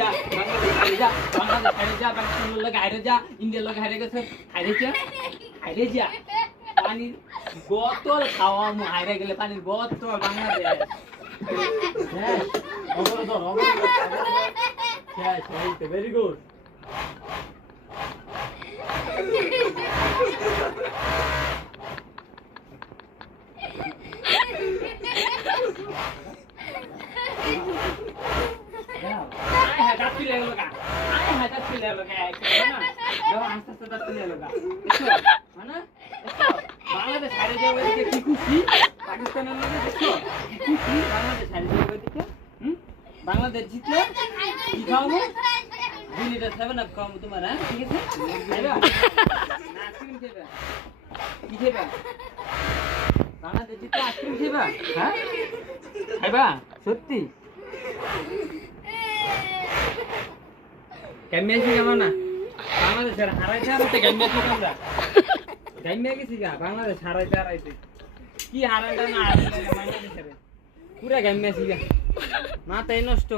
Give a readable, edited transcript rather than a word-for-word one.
যা বাংলাদেশ যা পাকিস্তানের লোক হাইরে যা ইন্ডিয়ার লোক হাইরে গেছে হাইরে যা পানির বোতল খাওয়া হাইরে গেলে পানির বোতল বাংলাদেশ ভেরি গুড বাংলাদেশ হারিয়ে যাবে কি খুশি পাকিস্তানের লোকে দেখছো কি খুশি বাংলাদেশ হারিয়ে যাবে দেখো বাংলাদেশ জিতলে কি খাওয়াবো 2 লিটার 7 আপ খাওয়াবো তোমার হ্যাঁ ঠিক আছে খাইবা না আইসক্রিম খাইবা কি খাইবা বাংলাদেশ জিতলে আইসক্রিম খাইবা হ্যাঁ খাইবা সত্যি কেমনে কেমন না বাংলাদেশের হারাইতে হারাইতে কেমনে আমরা কেমনে গেছি গা বাংলাদেশ হারাইতে হারাইতে কি হারাইটা না হারাইতে বাংলাদেশের পুরা কেমনে গা মাথায় নষ্ট